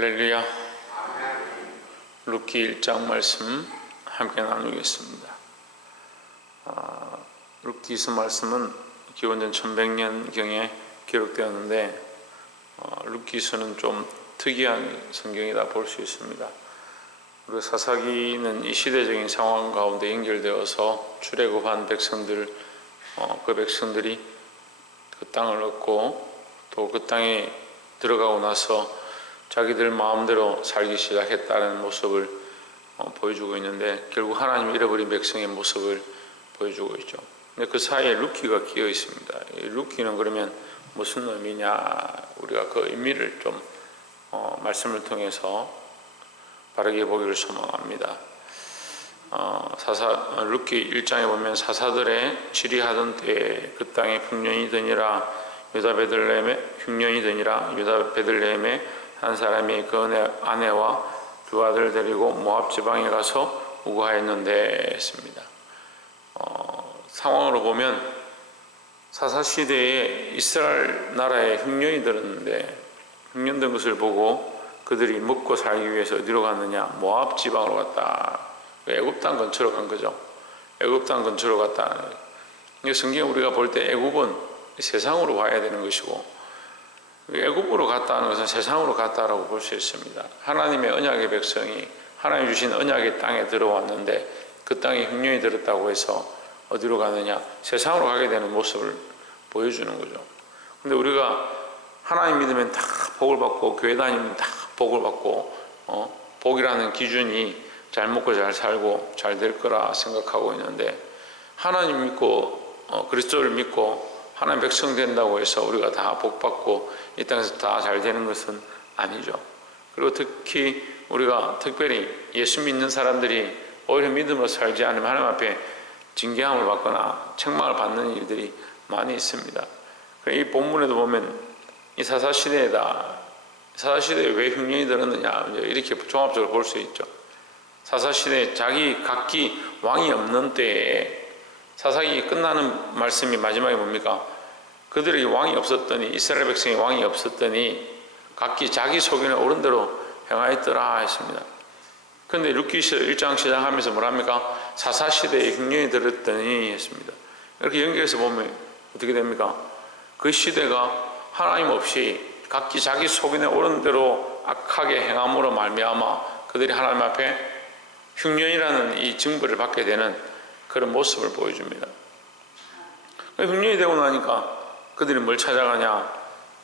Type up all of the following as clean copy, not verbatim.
할렐루야. 룻기 1장 말씀 함께 나누겠습니다. 룻기서 말씀은 기원전 1100년경에 기록되었는데 룻기서는 좀 특이한 성경이다 볼 수 있습니다. 우리 사사기는 이 시대적인 상황 가운데 연결되어서 출애굽한 백성들, 그 백성들이 그 땅을 얻고 또 그 땅에 들어가고 나서 자기들 마음대로 살기 시작했다는 모습을 보여주고 있는데, 결국 하나님 잃어버린 백성의 모습을 보여주고 있죠. 근데 그 사이에 룻기가 끼어 있습니다. 이 룻기는 그러면 무슨 의미냐, 우리가 그 의미를 좀 말씀을 통해서 바르게 보기를 소망합니다. 룻기 1장에 보면 사사들의 치리하던 때에 그 땅에 흉년이 드니라 유다 베들레헴에 한 사람이 그 아내와 두 아들을 데리고 모압 지방에 가서 우거하였는데 했습니다. 상황으로 보면 사사시대에 이스라엘 나라에 흉년이 들었는데, 흉년 든 것을 보고 그들이 먹고 살기 위해서 어디로 갔느냐, 모압 지방으로 갔다. 애굽 땅 근처로 간 거죠. 애굽 땅 근처로 갔다. 성경 우리가 볼 때 애굽은 세상으로 봐야 되는 것이고, 애굽으로 갔다는 것은 세상으로 갔다라고 볼 수 있습니다. 하나님의 언약의 백성이 하나님 주신 언약의 땅에 들어왔는데 그 땅에 흉년이 들었다고 해서 어디로 가느냐, 세상으로 가게 되는 모습을 보여주는 거죠. 근데 우리가 하나님 믿으면 다 복을 받고 교회 다니면 다 복을 받고 복이라는 기준이 잘 먹고 잘 살고 잘 될 거라 생각하고 있는데, 하나님 믿고 그리스도를 믿고 하나님 백성 된다고 해서 우리가 다 복 받고 이 땅에서 다 잘 되는 것은 아니죠. 그리고 특히 우리가 특별히 예수 믿는 사람들이 오히려 믿음으로 살지 않으면 하나님 앞에 징계함을 받거나 책망을 받는 일들이 많이 있습니다. 이 본문에도 보면 이 사사시대에다, 사사시대에 왜 흉년이 들었느냐, 이렇게 종합적으로 볼 수 있죠. 사사시대에 각기 왕이 없는 때에, 사사기 끝나는 말씀이 마지막에 뭡니까? 그들에게 왕이 없었더니, 이스라엘 백성이 왕이 없었더니 각기 자기 소견에 옳은 대로 행하였더라 했습니다. 그런데 룻기서 1장 시작하면서 뭐랍니까? 사사시대에 흉년이 들었더니 했습니다. 이렇게 연결해서 보면 어떻게 됩니까? 그 시대가 하나님 없이 각기 자기 소견에 옳은 대로 악하게 행함으로 말미암아 그들이 하나님 앞에 흉년이라는 이 징벌을 받게 되는 그런 모습을 보여줍니다. 흉년이 되고 나니까 그들이 뭘 찾아가냐,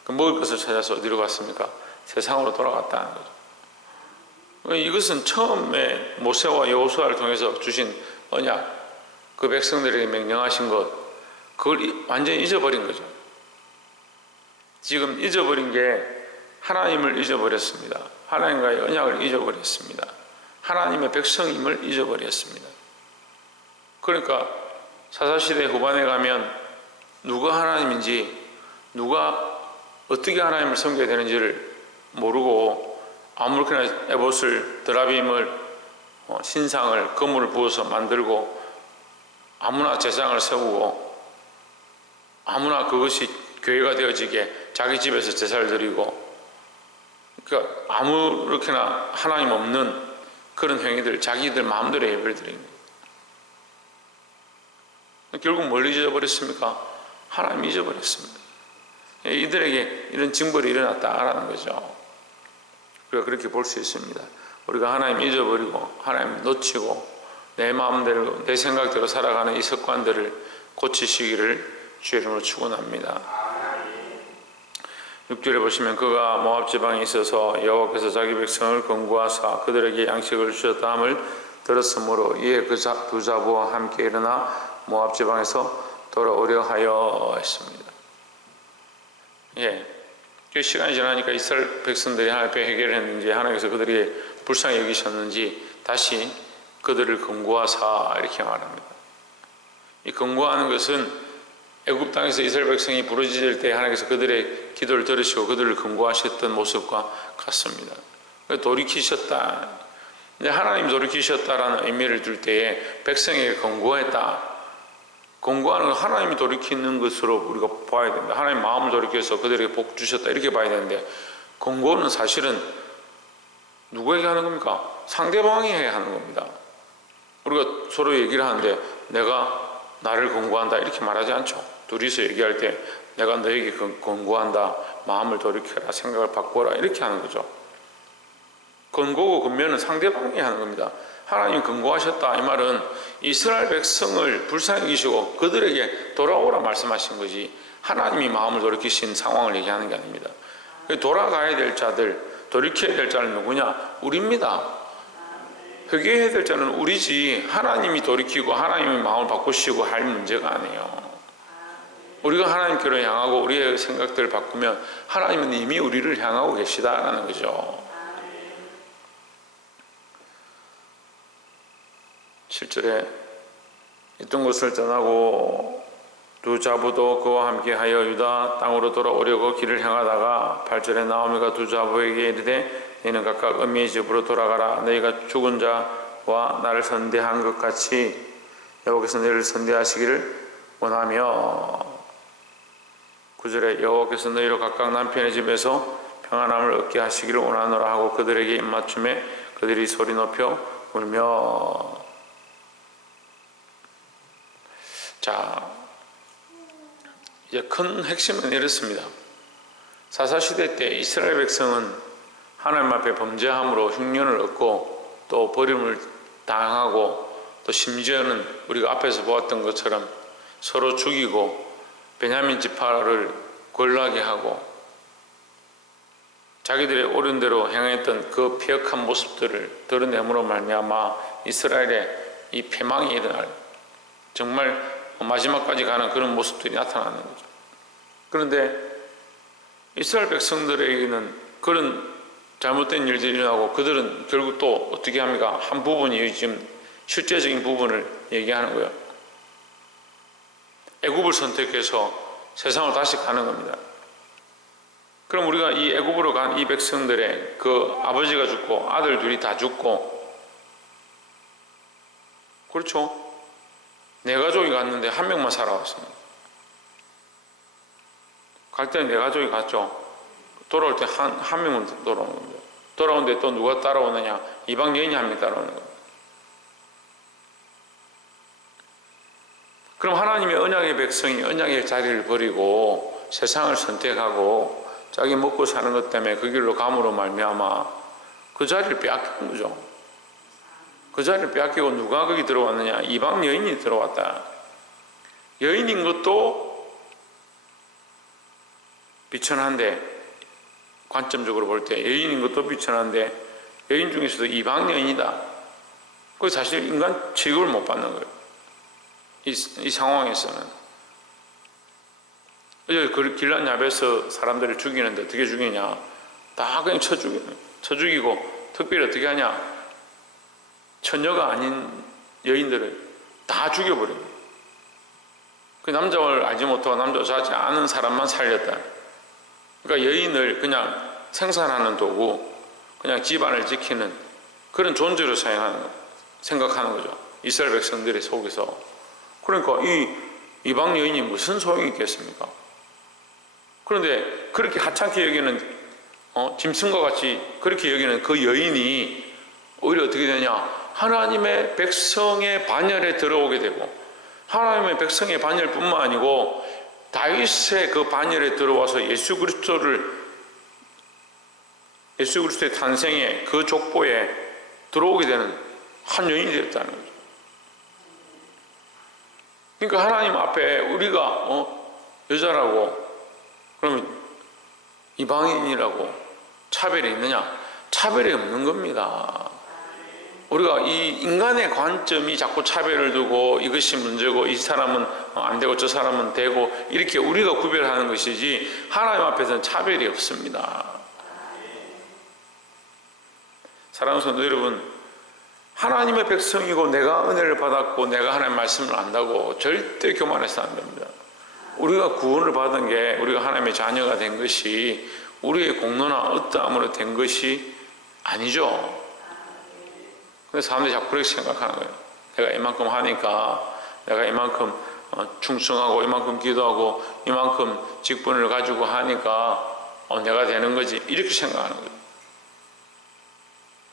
먹을 것을 찾아서 어디로 갔습니까? 세상으로 돌아갔다는 거죠. 이것은 처음에 모세와 여호수아를 통해서 주신 언약, 그 백성들에게 명령하신 것, 그걸 완전히 잊어버린 거죠. 지금 잊어버린 게 하나님을 잊어버렸습니다. 하나님과의 언약을 잊어버렸습니다. 하나님의 백성임을 잊어버렸습니다. 그러니까 사사시대 후반에 가면 누가 하나님인지, 누가 어떻게 하나님을 섬겨야 되는지를 모르고 아무렇게나 에봇을, 드라빔을, 신상을, 거물을 부어서 만들고 아무나 제상을 세우고 아무나 그것이 교회가 되어지게 자기 집에서 제사를 드리고, 그러니까 아무렇게나 하나님 없는 그런 행위들, 자기들 마음대로 예배를 드리는 거예요. 결국 뭘 잊어버렸습니까? 하나님 잊어버렸습니다. 이들에게 이런 징벌이 일어났다라는 거죠. 우리가 그렇게 볼 수 있습니다. 우리가 하나님 잊어버리고 하나님 놓치고 내 마음대로 내 생각대로 살아가는 이 습관들을 고치시기를 주의 이름으로 축원합니다. 6절에 보시면 그가 모압 지방에 있어서 여호와께서 자기 백성을 권고하사 그들에게 양식을 주셨다 함을 들었으므로 이에 그 두 자부와 함께 일어나 모압 지방에서 돌아오려 하여 했습니다. 그 시간이 지나니까 이스라엘 백성들이 하나님 앞에 해결했는지, 하나님께서 그들에게 불쌍히 여기셨는지 다시 그들을 권고하사 이렇게 말합니다. 이 권고하는 것은 애굽 땅에서 이스라엘 백성이 부르짖을 때 하나님께서 그들의 기도를 들으시고 그들을 권고하셨던 모습과 같습니다. 돌이키셨다. 하나님 돌이키셨다라는 의미를 둘 때에 백성에게 권고했다. 권고하는 건 하나님이 돌이키는 것으로 우리가 봐야 됩니다. 하나님 마음을 돌이켜서 그들에게 복 주셨다 이렇게 봐야 되는데, 권고는 사실은 누구에게 하는 겁니까? 상대방이 해야 하는 겁니다. 우리가 서로 얘기를 하는데 내가 나를 권고한다 이렇게 말하지 않죠. 둘이서 얘기할 때 내가 너에게 권고한다, 마음을 돌이켜라, 생각을 바꿔라 이렇게 하는 거죠. 권고고 권면은 상대방이 하는 겁니다. 하나님 권고하셨다 이 말은 이스라엘 백성을 불쌍히 여기시고 그들에게 돌아오라 말씀하신 거지 하나님이 마음을 돌이키신 상황을 얘기하는 게 아닙니다. 돌아가야 될 자들, 돌이켜야 될 자는 누구냐? 우리입니다. 회개해야 될 자는 우리지 하나님이 돌이키고 하나님이 마음을 바꾸시고 할 문제가 아니에요. 우리가 하나님께로 향하고 우리의 생각들을 바꾸면 하나님은 이미 우리를 향하고 계시다라는 거죠. 7절에 있던 곳을 떠나고 두 자부도 그와 함께하여 유다 땅으로 돌아오려고 길을 향하다가 8절에 나오미가 두 자부에게 이르되 너희는 각각 어미의 집으로 돌아가라. 너희가 죽은 자와 나를 선대한 것 같이 여호와께서 너희를 선대하시기를 원하며 9절에 여호와께서 너희로 각각 남편의 집에서 평안함을 얻게 하시기를 원하노라 하고 그들에게 입맞춤에 그들이 소리 높여 울며. 자, 이제 큰 핵심은 이렇습니다. 사사시대 때 이스라엘 백성은 하나님 앞에 범죄함으로 흉년을 얻고 또 버림을 당하고 또 심지어는 우리가 앞에서 보았던 것처럼 서로 죽이고 베냐민 지파를 궐나게 하고 자기들의 옳은 대로 행했던 그 피역한 모습들을 드러냄으로 말미암아 이스라엘의 이 패망이 일어날 정말 마지막까지 가는 그런 모습들이 나타나는 거죠. 그런데 이스라엘 백성들에게는 그런 잘못된 일들이 일어나고 그들은 결국 또 어떻게 합니까? 한 부분이 지금 실제적인 부분을 얘기하는 거예요. 애굽을 선택해서 세상을 다시 가는 겁니다. 그럼 우리가 이 애굽으로 간 이 백성들의 그 아버지가 죽고 아들 둘이 다 죽고 그렇죠? 네 가족이 갔는데 한 명만 살아왔습니다. 갈 때는 네 가족이 갔죠. 돌아올 때 한 명은 돌아오는 겁니다. 돌아오는데 또 누가 따라오느냐? 이방 여인이 한 명 따라오는 겁니다. 그럼 하나님의 언약의 백성이 언약의 자리를 버리고 세상을 선택하고 자기 먹고 사는 것 때문에 그 길로 감으로 말미암아 그 자리를 빼앗긴 거죠. 그 자리를 빼앗기고 누가 거기 들어왔느냐? 이방 여인이 들어왔다. 여인인 것도 비천한데 관점적으로 볼 때 여인인 것도 비천한데 여인 중에서도 이방 여인이다. 그 사실 인간 취급을 못 받는 거예요. 이 상황에서는 길란 야베에서 사람들을 죽이는데 어떻게 죽이냐? 다 그냥 쳐 죽이고 특별히 어떻게 하냐? 처녀가 아닌 여인들을 다 죽여버립니다. 그 남자를 알지 못하고 남자를 자지 않은 사람만 살렸다. 그러니까 여인을 그냥 생산하는 도구, 그냥 집안을 지키는 그런 존재로 생각하는 거죠. 이스라엘 백성들의 속에서. 그러니까 이 이방 여인이 무슨 소용이 있겠습니까? 그런데 그렇게 하찮게 여기는 짐승과 같이 그렇게 여기는 그 여인이 오히려 어떻게 되냐? 하나님의 백성의 반열에 들어오게 되고 하나님의 백성의 반열뿐만 아니고 다윗의 그 반열에 들어와서 예수 그리스도의 탄생에 그 족보에 들어오게 되는 한 여인이 되었다는 거죠. 그러니까 하나님 앞에 우리가 여자라고 그러면 이방인이라고 차별이 있느냐? 차별이 없는 겁니다. 우리가 이 인간의 관점이 자꾸 차별을 두고 이것이 문제고 이 사람은 안 되고 저 사람은 되고 이렇게 우리가 구별하는 것이지 하나님 앞에서는 차별이 없습니다. 사랑하는 성도 여러분, 하나님의 백성이고 내가 은혜를 받았고 내가 하나님의 말씀을 안다고 절대 교만해서 안 됩니다. 우리가 구원을 받은 게 우리가 하나님의 자녀가 된 것이 우리의 공로나 어떠함으로 된 것이 아니죠. 근데 사람들이 자꾸 그렇게 생각하는 거예요. 내가 이만큼 하니까 내가 이만큼 충성하고 이만큼 기도하고 이만큼 직분을 가지고 하니까 내가 되는 거지 이렇게 생각하는 거예요.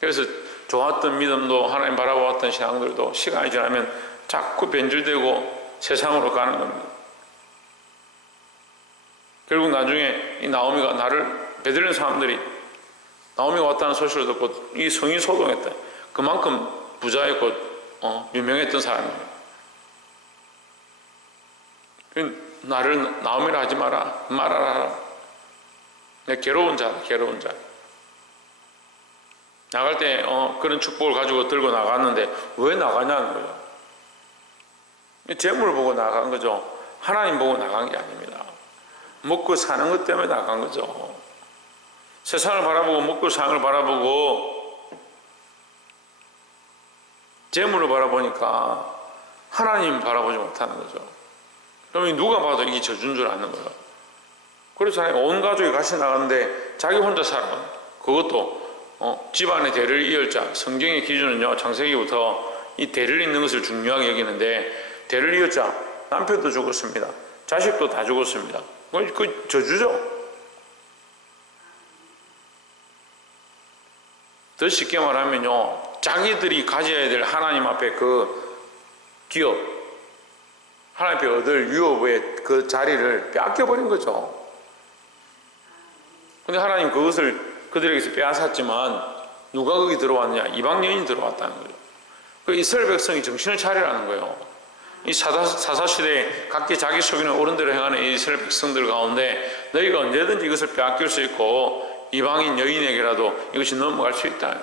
그래서 좋았던 믿음도 하나님 바라보았던 신앙들도 시간이 지나면 자꾸 변질되고 세상으로 가는 겁니다. 결국 나중에 이 나오미가 나를 베들레헴 사람들이 나오미가 왔다는 소식을 듣고 이 성이 소동했다. 그만큼 부자였고 유명했던 사람입니다. 나를 나오미라 하지 마라. 말하라. 내가 괴로운 자다. 괴로운 자. 나갈 때 그런 축복을 가지고 들고 나갔는데 왜 나가냐는 거죠. 재물을 보고 나간 거죠. 하나님 보고 나간 게 아닙니다. 먹고 사는 것 때문에 나간 거죠. 세상을 바라보고 먹고 사는 걸 바라보고 재물을 바라보니까 하나님 바라보지 못하는 거죠. 그러면 누가 봐도 이게 저주인 줄 아는 거예요. 그래서 온 가족이 같이 나갔는데 자기 혼자 살아요. 그것도 집안의 대를 이을 자. 성경의 기준은요, 창세기부터 이 대를 잇는 것을 중요하게 여기는데 대를 이을 자. 남편도 죽었습니다. 자식도 다 죽었습니다. 그 저주죠. 더 쉽게 말하면요, 자기들이 가져야 될 하나님 앞에 그 기업, 하나님 앞에 얻을 유업의 그 자리를 빼앗겨버린 거죠. 근데 하나님 그것을 그들에게서 빼앗았지만 누가 거기 들어왔느냐? 이방 여인이 들어왔다는 거예요. 그 이스라엘 백성이 정신을 차리라는 거예요. 이 사사시대에 각기 자기 속이는 옳은대로 행하는 이스라엘 백성들 가운데 너희가 언제든지 이것을 빼앗길 수 있고 이방인 여인에게라도 이것이 넘어갈 수 있다.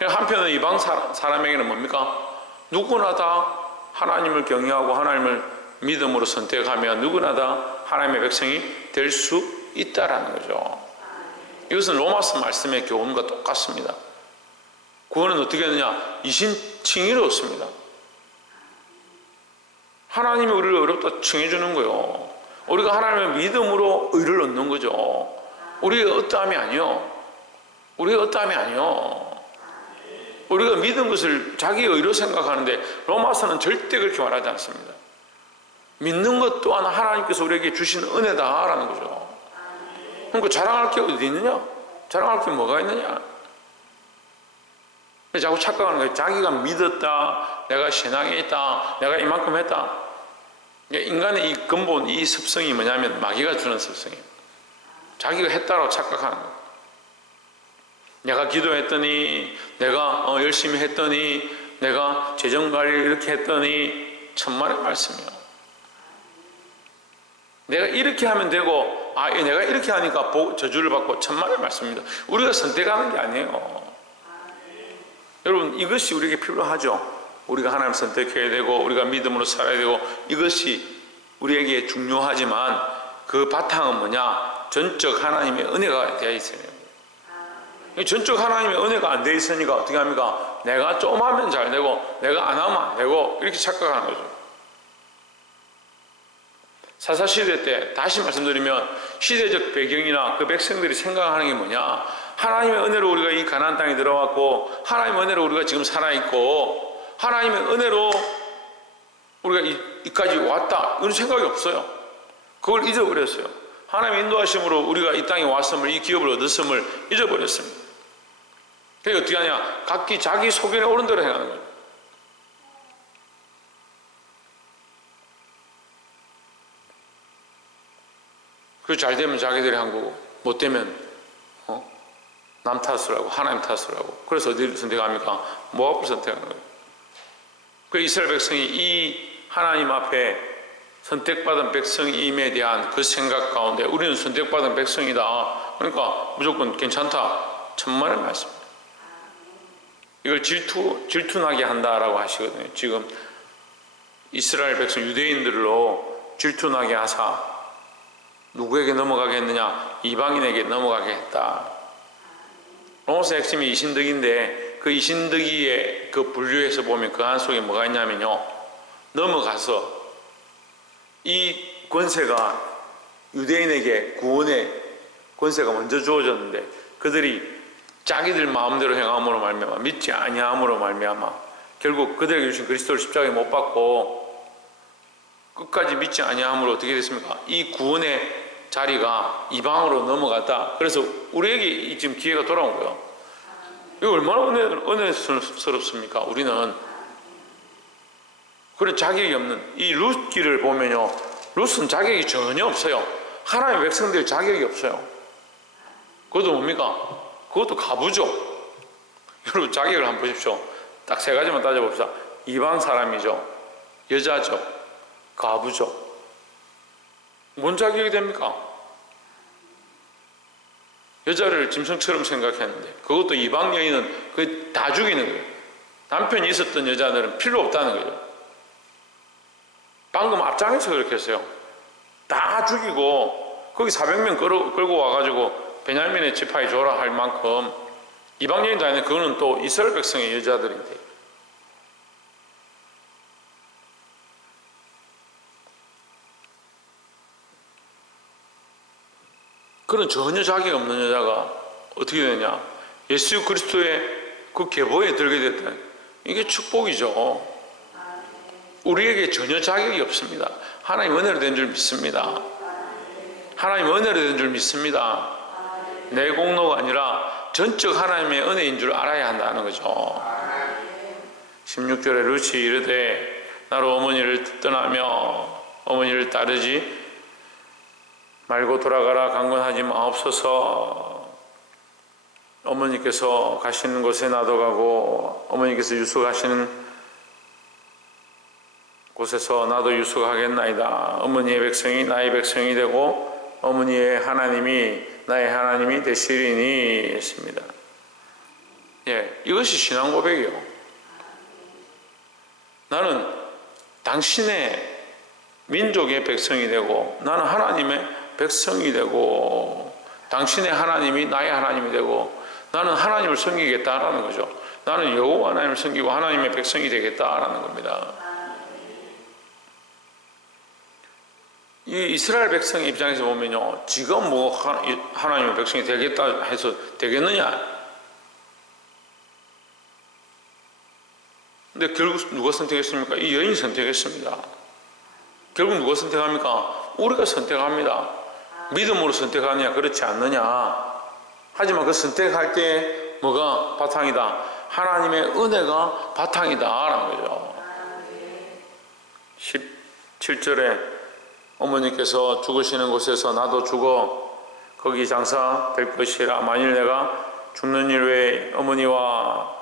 한편은 이방 사람에게는 뭡니까? 누구나 다 하나님을 경외하고 하나님을 믿음으로 선택하면 누구나 다 하나님의 백성이 될 수 있다라는 거죠. 이것은 로마서 말씀의 교훈과 똑같습니다. 구원은 어떻게 하느냐? 이신칭의로 얻습니다. 하나님이 우리를 어렵다 칭해주는 거예요. 우리가 하나님의 믿음으로 의를 얻는 거죠. 우리의 어떠함이 아니요. 우리의 어떠함이 아니요. 우리가 믿은 것을 자기의 의로 생각하는데 로마서는 절대 그렇게 말하지 않습니다. 믿는 것 또한 하나님께서 우리에게 주신 은혜다라는 거죠. 그러니까 자랑할 게 어디 있느냐? 자랑할 게 뭐가 있느냐? 자꾸 착각하는 거예요. 자기가 믿었다, 내가 신앙에 있다, 내가 이만큼 했다. 인간의 이 근본, 이 습성이 뭐냐면 마귀가 주는 습성이에요. 자기가 했다라고 착각하는 거예요. 내가 기도했더니, 내가 열심히 했더니, 내가 재정관리를 이렇게 했더니 천만의 말씀이에요. 내가 이렇게 하면 되고, 내가 이렇게 하니까 저주를 받고 천만의 말씀입니다. 우리가 선택하는 게 아니에요. 여러분, 이것이 우리에게 필요하죠. 우리가 하나님을 선택해야 되고 우리가 믿음으로 살아야 되고 이것이 우리에게 중요하지만 그 바탕은 뭐냐? 전적 하나님의 은혜가 되어 있어요. 전적 하나님의 은혜가 안 되어 있으니까 어떻게 합니까? 내가 좀 하면 잘 되고 내가 안 하면 안 되고 이렇게 착각하는 거죠. 사사시대 때 다시 말씀드리면 시대적 배경이나 그 백성들이 생각하는 게 뭐냐? 하나님의 은혜로 우리가 이 가나안 땅에 들어왔고 하나님의 은혜로 우리가 지금 살아있고 하나님의 은혜로 우리가 이까지 왔다 이런 생각이 없어요. 그걸 잊어버렸어요. 하나님의 인도하심으로 우리가 이 땅에 왔음을, 이 기업을 얻었음을 잊어버렸습니다. 그러니까 어떻게 하냐? 각기 자기 소견에 옳은 대로 행하는 거예요. 그 잘 되면 자기들이 한 거고 못 되면 남 탓을 하고 하나님 탓을 하고 그래서 어디를 선택합니까? 모압을 선택하는 거예요. 그 이스라엘 백성이 이 하나님 앞에 선택받은 백성임에 대한 그 생각 가운데 우리는 선택받은 백성이다. 그러니까 무조건 괜찮다. 천만의 말씀입니다. 이걸 질투나게 한다라고 하시거든요. 지금 이스라엘 백성 유대인들로 질투나게 하사 누구에게 넘어가게 했느냐? 이방인에게 넘어가게 했다. 로마서 핵심이 이신덕인데 그 이신덕이의 그 분류에서 보면 그 안 속에 뭐가 있냐면요. 넘어가서 이 권세가 유대인에게 구원의 권세가 먼저 주어졌는데 그들이 자기들 마음대로 행함으로 말미암아 믿지 아니함으로 말미암아 결국 그들에게 주신 그리스도를 십자가에 못 박고 끝까지 믿지 아니함으로 어떻게 됐습니까? 이 구원의 자리가 이방으로 넘어갔다. 그래서 우리에게 지금 기회가 돌아온 거예요. 이거 얼마나 은혜스럽습니까? 우리는 그런 자격이 없는 이 룻기를 보면요, 룻은 자격이 전혀 없어요. 하나님의 백성들 자격이 없어요. 그것도 뭡니까? 그것도 가부죠. 여러분 자격을 한번 보십시오. 딱 세 가지만 따져봅시다. 이방 사람이죠, 여자죠, 가부죠. 뭔 자격이 됩니까? 여자를 짐승처럼 생각했는데, 그것도 이방 여인은 그 다 죽이는 거예요. 남편이 있었던 여자들은 필요 없다는 거죠. 방금 앞장에서 그렇게 했어요. 다 죽이고 거기 400명 끌고 와가지고 베냐민의 지파에 줘라 할 만큼, 이방 여인도 아닌데 그거는 또 이스라엘 백성의 여자들인데, 그런 전혀 자격 없는 여자가 어떻게 되냐, 예수 그리스도의 그 계보에 들게 됐다. 이게 축복이죠. 우리에게 전혀 자격이 없습니다. 하나님 은혜로 된 줄 믿습니다. 하나님 은혜로 된 줄 믿습니다. 내 공로가 아니라 전적 하나님의 은혜인 줄 알아야 한다는 거죠. 16절에 룻이 이르되 나로 어머니를 떠나며 어머니를 따르지 말고 돌아가라 강권하지 마옵소서. 어머니께서 가시는 곳에 나도 가고 어머니께서 유숙하시는 곳에서 나도 유숙하겠나이다. 어머니의 백성이 나의 백성이 되고 어머니의 하나님이 나의 하나님이 되시리니 했습니다. 예, 이것이 신앙 고백이요. 나는 당신의 민족의 백성이 되고 나는 하나님의 백성이 되고 당신의 하나님이 나의 하나님이 되고 나는 하나님을 섬기겠다라는 거죠. 나는 여호와 하나님을 섬기고 하나님의 백성이 되겠다라는 겁니다. 이 이스라엘 백성 입장에서 보면요, 지금 뭐 하나님의 백성이 되겠다 해서 되겠느냐? 근데 결국 누가 선택했습니까? 이 여인이 선택했습니다. 결국 누가 선택합니까? 우리가 선택합니다. 믿음으로 선택하느냐 그렇지 않느냐. 하지만 그 선택할 때 뭐가 바탕이다? 하나님의 은혜가 바탕이다 라는 거죠. 17절에 어머니께서 죽으시는 곳에서 나도 죽어 거기 장사될 것이라. 만일 내가 죽는 일 외에 어머니와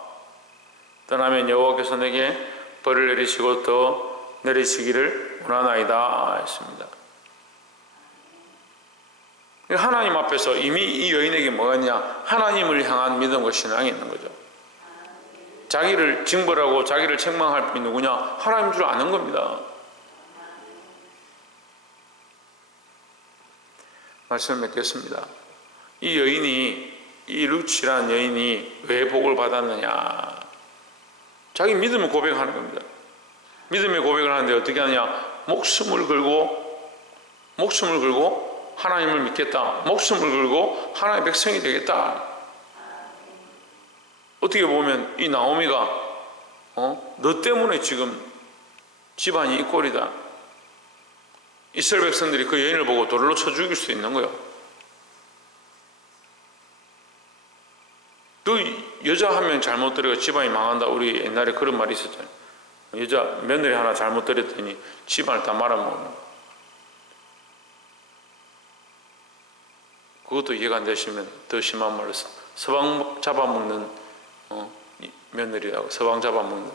떠나면 여호와께서 내게 벌을 내리시고 더 내리시기를 원하나이다 했습니다. 하나님 앞에서 이미 이 여인에게 뭐가 있냐? 하나님을 향한 믿음과 신앙이 있는 거죠. 자기를 징벌하고 자기를 책망할 분이 누구냐? 하나님인 줄 아는 겁니다. 말씀을 맺겠습니다. 이 여인이, 이 룻이라는 여인이 왜 복을 받았느냐? 자기 믿음을 고백하는 겁니다. 믿음의 고백을 하는데 어떻게 하느냐? 목숨을 걸고 하나님을 믿겠다. 목숨을 걸고 하나님의 백성이 되겠다. 어떻게 보면 이 나오미가 너 때문에 지금 집안이 이 꼴이다. 이스라엘 백성들이 그 여인을 보고 돌로 쳐 죽일 수 있는 거예요. 그 여자 한 명 잘못 들여가 집안이 망한다. 우리 옛날에 그런 말이 있었잖아요. 여자 며느리 하나 잘못 들였더니 집안을 다 말아먹는. 그것도 이해가 안 되시면 더 심한 말로 서방 잡아먹는 며느리라고, 서방 잡아먹는.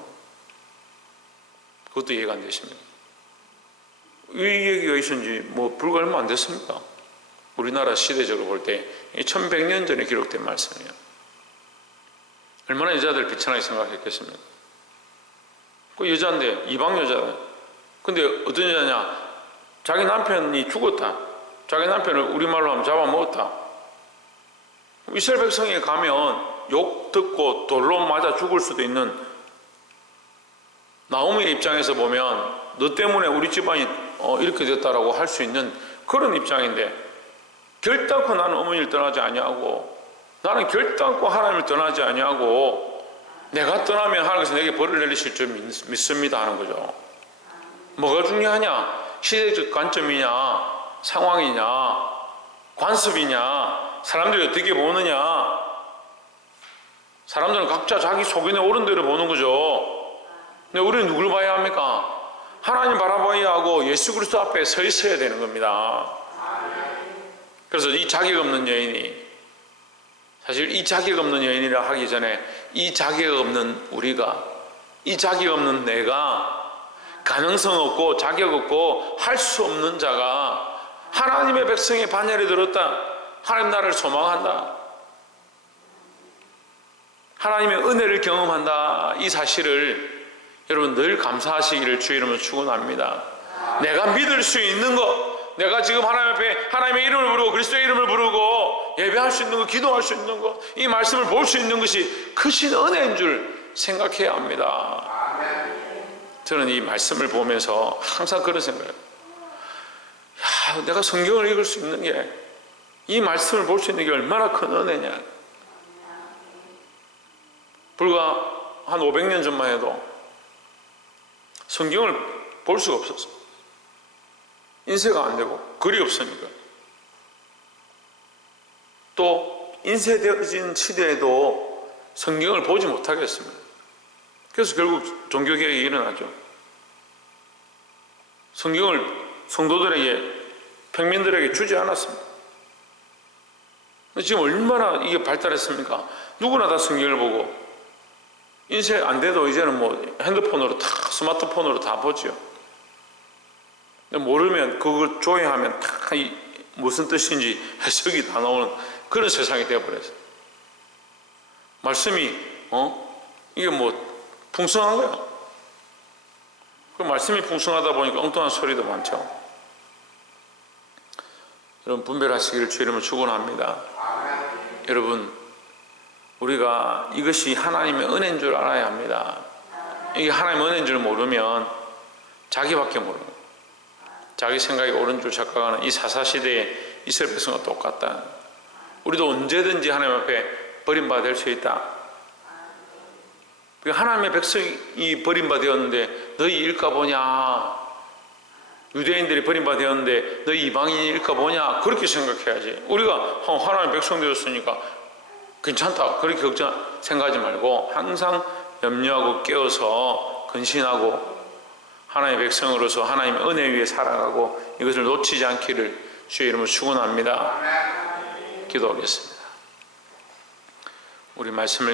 그것도 이해가 안 되십니다. 이 얘기가 있은지 뭐 불과 얼마 안 됐습니다. 우리나라 시대적으로 볼 때 1100년 전에 기록된 말씀이에요. 얼마나 여자들 비천하게 생각했겠습니까? 그 여자인데, 이방 여자다. 근데 어떤 여자냐? 자기 남편이 죽었다. 자기 남편을 우리말로 하면 잡아먹었다. 이스라엘 백성에 가면 욕 듣고 돌로 맞아 죽을 수도 있는, 나오미의 입장에서 보면 너 때문에 우리 집안이 이렇게 됐다라고 할 수 있는 그런 입장인데, 결단코 나는 어머니를 떠나지 아니하고, 나는 결단코 하나님을 떠나지 아니하고, 내가 떠나면 하나님께서 내게 벌을 내리실 줄 믿습니다 하는 거죠. 뭐가 중요하냐? 시대적 관점이냐, 상황이냐, 관습이냐, 사람들이 어떻게 보느냐. 사람들은 각자 자기 소견에 옳은 대로 보는 거죠. 근데 우리는 누굴 봐야 합니까? 하나님 바라봐야 하고 예수 그리스도 앞에 서 있어야 되는 겁니다. 그래서 이 자격 없는 여인이, 사실 이 자격 없는 여인이라 하기 전에 이 자격 없는 우리가, 이 자격 없는 내가, 가능성 없고 자격 없고 할 수 없는 자가 하나님의 백성의 반열에 들었다, 하나님 나라를 소망한다, 하나님의 은혜를 경험한다, 이 사실을 여러분 늘 감사하시기를 주의 이름으로 축원합니다. 내가 믿을 수 있는 것, 내가 지금 하나님 앞에 하나님의 이름을 부르고 그리스도의 이름을 부르고 예배할 수 있는 것, 기도할 수 있는 것, 이 말씀을 볼 수 있는 것이 크신 은혜인 줄 생각해야 합니다. 저는 이 말씀을 보면서 항상 그런 생각을 해요. 야, 내가 성경을 읽을 수 있는 게, 이 말씀을 볼 수 있는 게 얼마나 큰 은혜냐. 불과 한 500년 전만 해도 성경을 볼 수가 없었어. 인쇄가 안 되고 글이 없으니까. 또 인쇄되어진 시대에도 성경을 보지 못하겠습니다. 그래서 결국 종교개혁이 일어나죠. 성경을 성도들에게, 평민들에게 주지 않았습니다. 지금 얼마나 이게 발달했습니까? 누구나 다 성경을 보고, 인쇄 안 돼도 이제는 뭐 핸드폰으로 다, 스마트폰으로 다 보죠. 모르면 그걸 조회하면 다 무슨 뜻인지 해석이 다 나오는 그런 세상이 되어버렸어요. 말씀이 이게 뭐 풍성한 거야. 그 말씀이 풍성하다 보니까 엉뚱한 소리도 많죠. 여러분 분별하시기를 주의 이름으로 축원합니다. 여러분 우리가 이것이 하나님의 은혜인 줄 알아야 합니다. 이게 하나님의 은혜인 줄 모르면 자기밖에 모르는 거예요. 자기 생각이 옳은 줄 착각하는 이 사사시대의 이스라엘 백성과 똑같다. 우리도 언제든지 하나님 앞에 버림받을 수 있다. 하나님의 백성이 버림받았는데 너희 일까 보냐, 유대인들이 버림받았는데 너희 이방인일까 보냐, 그렇게 생각해야지. 우리가 하나님의 백성 되었으니까 괜찮다 그렇게 생각하지 말고 항상 염려하고 깨어서 근신하고 하나님의 백성으로서 하나님의 은혜 위에 살아가고 이것을 놓치지 않기를 주의 이름으로 축원합니다. 기도하겠습니다. 우리 말씀을